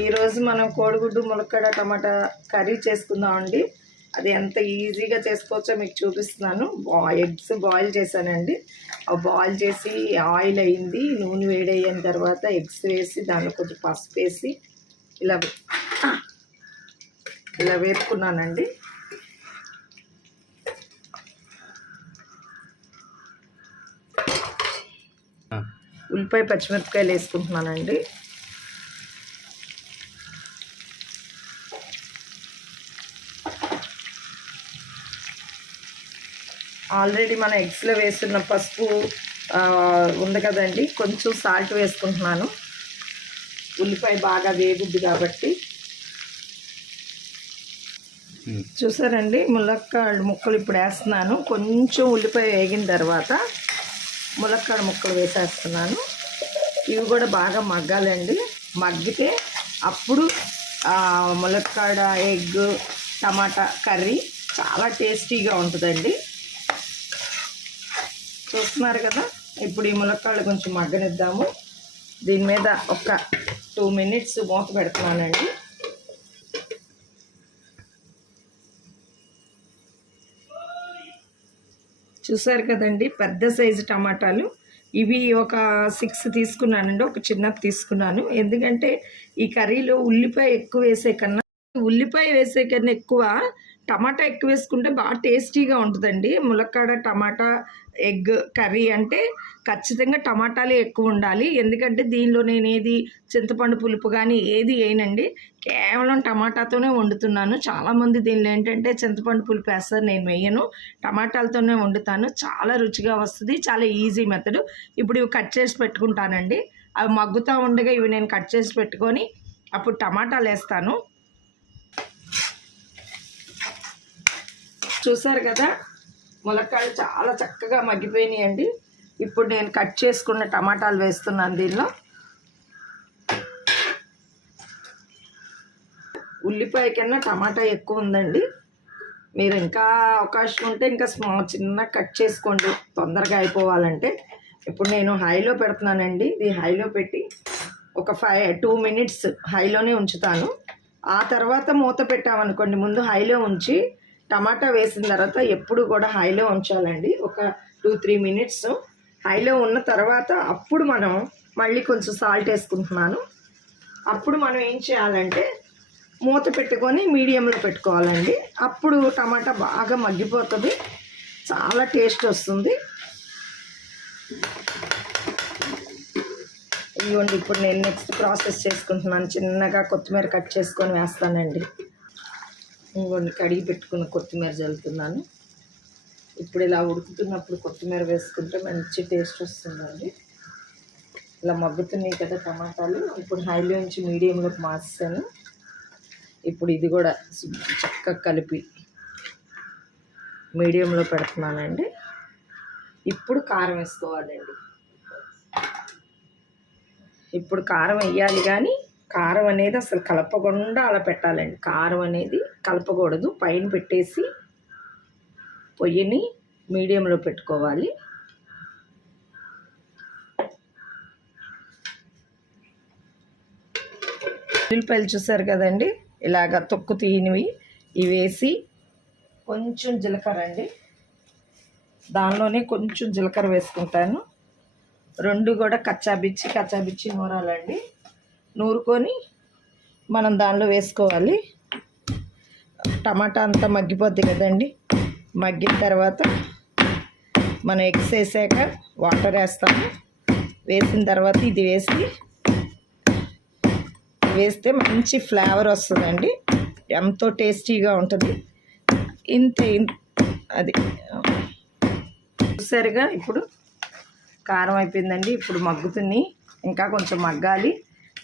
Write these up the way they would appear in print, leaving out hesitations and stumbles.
ఈరోజు మనం కోడిగుడ్డు ములక్కాడ టమాటా కర్రీ చేసుకుందామండి. అది ఎంత ఈజీగా చేసుకోవచ్చో మీకు చూపిస్తున్నాను. ఎగ్స్ బాయిల్ చేశానండి. బాయిల్ చేసి ఆయిల్ అయింది, నూనె వేడయిన తర్వాత ఎగ్స్ వేసి దాంట్లో కొంచెం పసుపు వేసి ఇలా వేపుకున్నానండి. ఉల్లిపాయ పచ్చిమిరపకాయలు వేసుకుంటున్నానండి. ఆల్రెడీ మన ఎగ్స్లో వేస్తున్న పసుపు ఉంది కదండి, కొంచెం సాల్ట్ వేసుకుంటున్నాను. ఉల్లిపాయ బాగా వేగుద్ది కాబట్టి. చూసారండి, ములక్కాడ ముక్కలు ఇప్పుడు వేస్తున్నాను. కొంచెం ఉల్లిపాయ వేగిన తర్వాత ములక్కాడ ముక్కలు వేసేస్తున్నాను. ఇవి కూడా బాగా మగ్గాలండి. మగ్గితే అప్పుడు ములక్కాడ ఎగ్ టమాటా కర్రీ చాలా టేస్టీగా ఉంటుందండి. చూస్తున్నారు కదా, ఇప్పుడు ఈ ములక్కాడలు కొంచెం మగ్గనిద్దాము. దీని మీద ఒక 2 minutes మూత పెడుతున్నానండి. చూసారు కదండి, పెద్ద సైజు టమాటాలు ఇవి ఒక 6 తీసుకున్నానండి. ఒక చిన్నది తీసుకున్నాను. ఎందుకంటే ఈ కర్రీలో ఉల్లిపాయ ఎక్కువ వేసే కన్నా ఎక్కువ టమాటా ఎక్కువ వేసుకుంటే బాగా టేస్టీగా ఉంటుందండి. ములక్కాడ టమాటా ఎగ్ కర్రీ అంటే ఖచ్చితంగా టమాటాలే ఎక్కువ ఉండాలి. ఎందుకంటే దీనిలో నేను ఏది చింతపండు పులుపు కానీ ఏది వేయనండి, కేవలం టమాటాతోనే వండుతున్నాను. చాలామంది దీనిలో ఏంటంటే చింతపండు పులుపు వేస్తారు, నేను వేయను, టమాటాలతోనే వండుతాను. చాలా రుచిగా వస్తుంది, చాలా ఈజీ మెథడ్. ఇప్పుడు ఇవి కట్ చేసి పెట్టుకుంటానండి. అవి మగ్గుతూ ఉండగా ఇవి నేను కట్ చేసి పెట్టుకొని అప్పుడు టమాటాలు వేస్తాను. చూసారు కదా, ములక్కాయలు చాలా చక్కగా మగ్గిపోయినాయండి. ఇప్పుడు నేను కట్ చేసుకున్న టమాటాలు వేస్తున్నాను దీనిలో. ఉల్లిపాయ కన్నా టమాటా ఎక్కువ ఉందండి. మీరు ఇంకా అవకాశం ఉంటే ఇంకా చిన్న కట్ చేసుకోండి, తొందరగా అయిపోవాలంటే. ఇప్పుడు నేను హైలో పెడుతున్నానండి. ఇది హైలో పెట్టి ఒక 2 minutes హైలోనే ఉంచుతాను. ఆ తర్వాత మూత పెట్టామనుకోండి, ముందు హైలో ఉంచి టమాటా వేసిన తర్వాత ఎప్పుడు కూడా హైలో ఉంచాలండి. ఒక 2-3 minutes హైలో ఉన్న తర్వాత అప్పుడు మనం మళ్ళీ కొంచెం సాల్ట్ వేసుకుంటున్నాను. అప్పుడు మనం ఏం చేయాలంటే మూత పెట్టుకొని మీడియంలో పెట్టుకోవాలండి. అప్పుడు టమాటా బాగా మగ్గిపోతుంది, చాలా టేస్ట్ వస్తుంది. ఇవ్వండి, ఇప్పుడు నేను నెక్స్ట్ ప్రాసెస్ చేసుకుంటున్నాను. చిన్నగా కొత్తిమీర కట్ చేసుకొని వేస్తానండి. ఇంకొన్ని కడిగి పెట్టుకున్న కొత్తిమీర చల్లుతున్నాను. ఇప్పుడు ఇలా ఉడుకుతున్నప్పుడు కొత్తిమీర వేసుకుంటే మంచి టేస్ట్ వస్తుందండి. ఇలా మగ్గుతున్నాయి కదా టమాటాలు. ఇప్పుడు హైలో నుంచి మీడియంలోకి మార్చాను. ఇప్పుడు ఇది కూడా చక్కగా కలిపి మీడియంలో పెడుతున్నానండి. ఇప్పుడు కారం వేసుకోవాలండి. ఇప్పుడు కారం వేయాలి, కానీ కారం అనేది అసలు కలపకుండా అలా పెట్టాలండి. కారం అనేది కలపకూడదు. పైన పెట్టేసి పొయ్యిని మీడియంలో పెట్టుకోవాలి. ఉల్లిపాయలు చూసారు కదండి, ఇలాగ తొక్కు తీయనివి ఇవి వేసి కొంచెం జీలకర్ర అండి, దానిలోనే కొంచెం జీలకర్ర వేసుకుంటాను. 2 కూడా కచ్చాబిచ్చి నూరాలండి. నూరుకొని మనం దానిలో వేసుకోవాలి. టమాటా అంతా మగ్గిపోద్ది కదండి. మగ్గిన తర్వాత మనం ఎగ్స్ వేసాక వాటర్ వేస్తాము. వేసిన తర్వాత ఇది వేస్తే మంచి ఫ్లేవర్ వస్తుందండి, ఎంతో టేస్టీగా ఉంటుంది. అది చూసారుగా, ఇప్పుడు కారం అయిపోయిందండి. ఇప్పుడు మగ్గుతుంది, ఇంకా కొంచెం మగ్గాలి.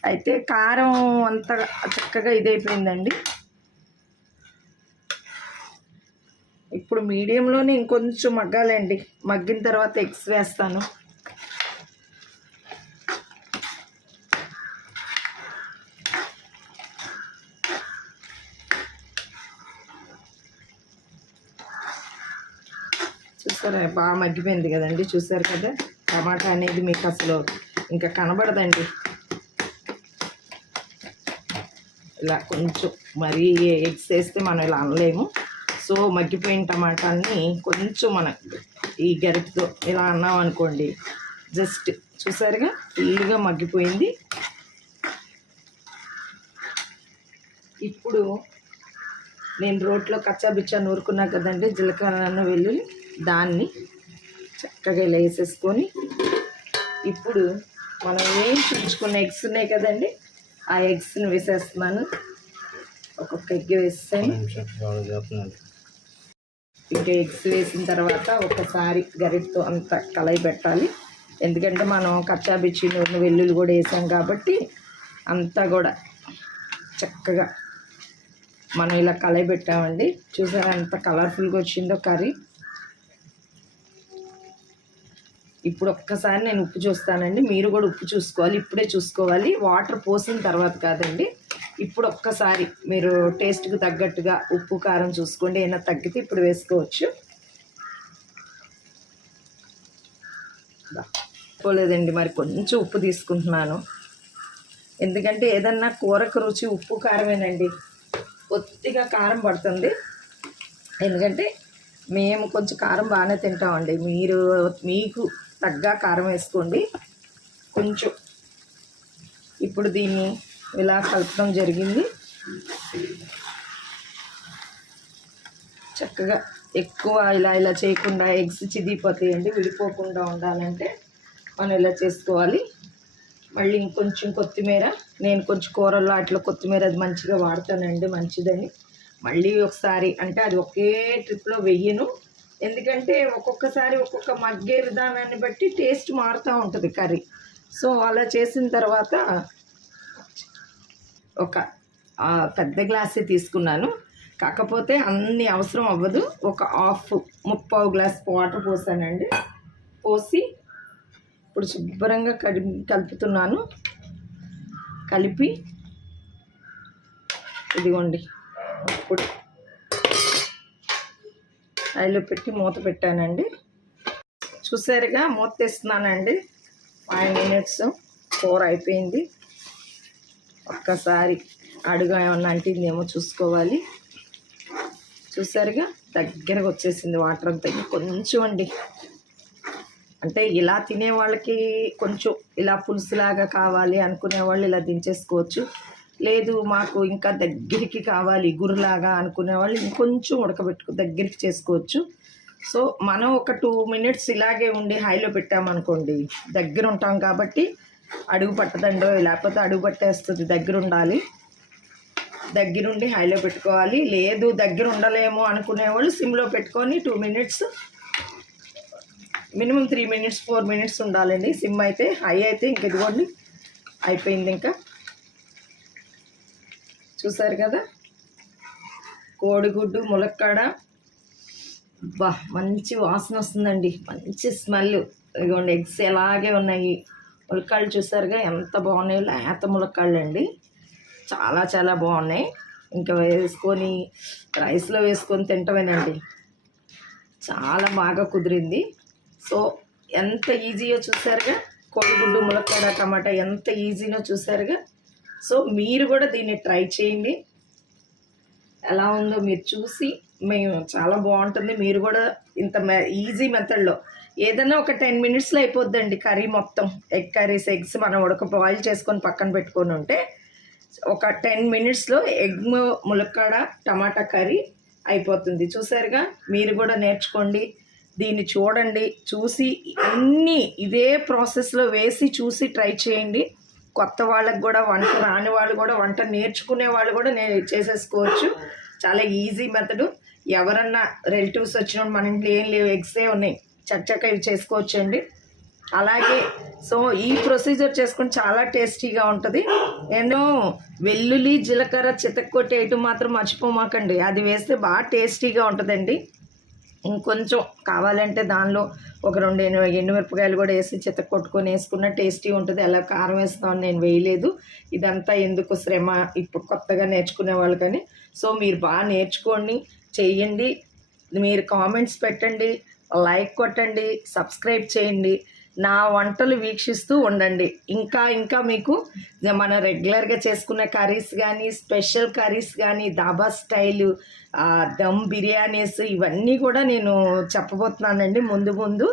అయితే కారం అంతా చక్కగా ఇదైపోయిందండి. ఇప్పుడు మీడియంలోనే ఇంకొంచెం మగ్గాలండి. మగ్గిన తర్వాత ఎగ్స్ వేస్తాను. చూసారా, బాగా మగ్గిపోయింది కదండి. చూసారు కదా, టమాటా అనేది మీకు అసలు ఇంకా కనబడదండి. ఇలా కొంచెం మరీ ఎగ్స్ వేస్తే మనం ఇలా అనలేము. సో మగ్గిపోయిన టమాటాలని కొంచెం మనం ఈ గరిటతో ఇలా అన్నాం అనుకోండి, జస్ట్ చూసారుగా ఫుల్గా మగ్గిపోయింది. ఇప్పుడు నేను రోట్లో కచ్చాబిచ్చా నూరుకున్నా కదండి జీలకర్ర వెల్లుల్లి, దాన్ని చక్కగా ఇలా వేసేసుకొని ఇప్పుడు మనం ఏం చుంచుకున్న ఎగ్స్ ఉన్నాయి కదండి, ఆ ఎగ్స్ని వేసేస్తున్నాను. ఒక్కొక్క ఎగ్ వేసాను. ఇంకా ఎగ్స్ వేసిన తర్వాత ఒకసారి గరిటతో అంత కలయి పెట్టాలి. ఎందుకంటే మనం కచ్చాబిచ్చి నూనె వెల్లుల్లి కూడా వేసాం కాబట్టి అంతా కూడా చక్కగా మనం ఇలా కలయి పెట్టామండి. చూసారా ఎంత కలర్ఫుల్గా వచ్చిందో కర్రీ. ఇప్పుడు ఒక్కసారి నేను ఉప్పు చూస్తానండి, మీరు కూడా ఉప్పు చూసుకోవాలి. ఇప్పుడే చూసుకోవాలి, వాటర్ పోసిన తర్వాత కాదండి. ఇప్పుడు ఒక్కసారి మీరు టేస్ట్కి తగ్గట్టుగా ఉప్పు కారం చూసుకోండి. ఏమైనా తగ్గితే ఇప్పుడు వేసుకోవచ్చు. పోలేదండి, మరి కొంచెం ఉప్పు తీసుకుంటున్నాను. ఎందుకంటే ఏదన్నా కూరకు రుచి ఉప్పు కారమేనండి. కొద్దిగా కారం పడుతుంది, ఎందుకంటే మేము కొంచెం కారం బాగానే తింటామండి. మీరు మీకు తగ్గ కారం వేసుకోండి కొంచెం. ఇప్పుడు దీన్ని ఇలా కలపడం జరిగింది. చక్కగా ఎక్కువ ఇలా చేయకుండా ఎగ్స్ చిదిగిపోతాయండి. విడిపోకుండా ఉండాలంటే మనం ఇలా చేసుకోవాలి. మళ్ళీ ఇంకొంచెం కొత్తిమీర, నేను కొంచెం కూరల్లో అట్లా కొత్తిమీర అది మంచిగా వాడతానండి, మంచిదని. మళ్ళీ ఒకసారి అంటే అది ఒకే ట్రిప్లో వెయ్యను, ఎందుకంటే ఒక్కొక్కసారి ఒక్కొక్క మగ్గే విధానాన్ని బట్టి టేస్ట్ మారుతూ ఉంటుంది కర్రీ. సో అలా చేసిన తర్వాత ఒక పెద్ద గ్లాసే తీసుకున్నాను, కాకపోతే అన్ని అవసరం అవ్వదు. ఒక ముప్పావు గ్లాస్ వాటర్ పోసానండి. పోసి ఇప్పుడు శుభ్రంగా కలుపుతున్నాను. కలిపి ఇదిగోండి ఇప్పుడు ఆయిల్లో పెట్టి మూత పెట్టానండి. చూసారుగా మూత తీస్తున్నానండి. 5 minutes కూర అయిపోయింది. ఒక్కసారి అడుగు ఏమన్నా అంటిందేమో చూసుకోవాలి. చూసారుగా దగ్గరకు వచ్చేసింది వాటర్ అంతా. కొంచెం అండి, అంటే ఇలా తినే వాళ్ళకి కొంచెం ఇలా పులుసులాగా కావాలి అనుకునే వాళ్ళు ఇలా దించేసుకోవచ్చు. లేదు మాకు ఇంకా దగ్గరికి కావాలి గురులాగా అనుకునే వాళ్ళు ఇంకొంచెం దగ్గరికి చేసుకోవచ్చు. సో మనం ఒక 2 minutes ఇలాగే ఉండి హైలో పెట్టామనుకోండి, దగ్గర ఉంటాం కాబట్టి అడుగు పట్టదండో, లేకపోతే అడుగు పట్టేస్తుంది. దగ్గర ఉండాలి, దగ్గరుండి హైలో పెట్టుకోవాలి. లేదు దగ్గర ఉండలేము అనుకునే వాళ్ళు సిమ్లో పెట్టుకొని 2 minutes, మినిమం 3 minutes 4 minutes ఉండాలండి సిమ్ అయితే. హై అయితే ఇంక ఇదిగోండి అయిపోయింది. ఇంకా చూసారు కదా కోడిగుడ్డు ములక్కాడ, బా మంచి వాసన వస్తుందండి, మంచి స్మెల్. ఇదిగోండి ఎగ్స్ ఎలాగే ఉన్నాయి. ములక్కాళ్ళు చూసారుగా ఎంత బాగున్నాయి, లేత ములక్కాళ్ళు అండి, చాలా చాలా బాగున్నాయి. ఇంకా వేసుకొని రైస్లో వేసుకొని తింటమేనండి, చాలా బాగా కుదిరింది. సో ఎంత ఈజీయో చూసారుగా, కోడిగుడ్డు ములక్కాడ టమాటా ఎంత ఈజీనో చూసారుగా. సో మీరు కూడా దీన్ని ట్రై చేయండి, ఎలా ఉందో మీరు చూసి. మేము చాలా బాగుంటుంది. మీరు కూడా ఇంత ఈజీ మెథడ్లో ఏదైనా ఒక 10 minutesలో అయిపోద్దండి కర్రీ మొత్తం. ఎగ్స్ మనం బాయిల్ చేసుకొని పక్కన పెట్టుకొని ఉంటే ఒక 10 minutesలో ఎగ్ ములక్కాడ టమాటా కర్రీ అయిపోతుంది. చూసారుగా, మీరు కూడా నేర్చుకోండి, దీన్ని చూడండి, చూసి అన్నీ ఇదే ప్రాసెస్లో వేసి చూసి ట్రై చేయండి. కొత్త వాళ్ళకి కూడా, వంట రాని వాళ్ళు కూడా, వంట నేర్చుకునే వాళ్ళు కూడా చేసేసుకోవచ్చు. చాలా ఈజీ మెథడు. ఎవరన్నా రిలేటివ్స్ వచ్చినప్పుడు మన ఇంట్లో ఏం లేవు, ఎగ్సే ఉన్నాయి, చక్కగా ఇవి చేసుకోవచ్చండి. అలాగే సో ఈ ప్రొసీజర్ చేసుకుని చాలా టేస్టీగా ఉంటుంది. నేను వెల్లుల్లి జీలకర్ర చితక్కొట్టేయటం మాత్రం మర్చిపోమాకండి, అది వేస్తే బాగా టేస్టీగా ఉంటుందండి. ఇంకొంచెం కావాలంటే దానిలో ఒక 2 ఎండుమిరపకాయలు కూడా వేసి చితక్కొట్టుకొని వేసుకున్న టేస్టీ ఉంటుంది. అలా కారం వేస్తామని నేను వేయలేదు, ఇదంతా ఎందుకు శ్రమ ఇప్పుడు కొత్తగా నేర్చుకునే వాళ్ళు కానీ. సో మీరు బాగా నేర్చుకోండి, చెయ్యండి. మీరు కామెంట్స్ పెట్టండి, లైక్ కొట్టండి, సబ్స్క్రైబ్ చేయండి. నా వంటలు వీక్షిస్తూ ఉండండి. ఇంకా ఇంకా మీకు మనం రెగ్యులర్గా చేసుకునే కర్రీస్ కానీ, స్పెషల్ కర్రీస్ కానీ, దాబా స్టైలు, దమ్ బిర్యానీస్ ఇవన్నీ కూడా నేను చెప్పబోతున్నానండి. ముందు ముందు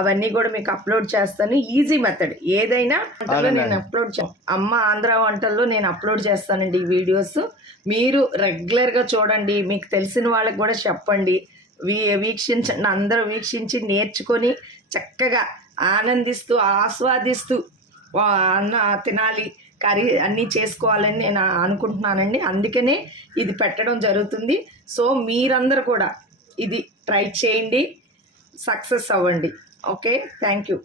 అవన్నీ కూడా మీకు అప్లోడ్ చేస్తాను. ఈజీ మెథడ్ ఏదైనా వంటల్లో నేను అమ్మ ఆంధ్ర వంటల్లో నేను అప్లోడ్ చేస్తానండి ఈ వీడియోస్. మీరు రెగ్యులర్గా చూడండి, మీకు తెలిసిన వాళ్ళకి కూడా చెప్పండి. వీక్షించండి, అందరూ వీక్షించి నేర్చుకొని చక్కగా ఆనందిస్తూ ఆస్వాదిస్తూ అన్న తినాలి, కర్రీ అన్నీ చేసుకోవాలని నేను అనుకుంటున్నానండి. అందుకనే ఇది పెట్టడం జరుగుతుంది. సో మీరందరూ కూడా ఇది ట్రై చేయండి, సక్సెస్ అవ్వండి. Okay, thank you.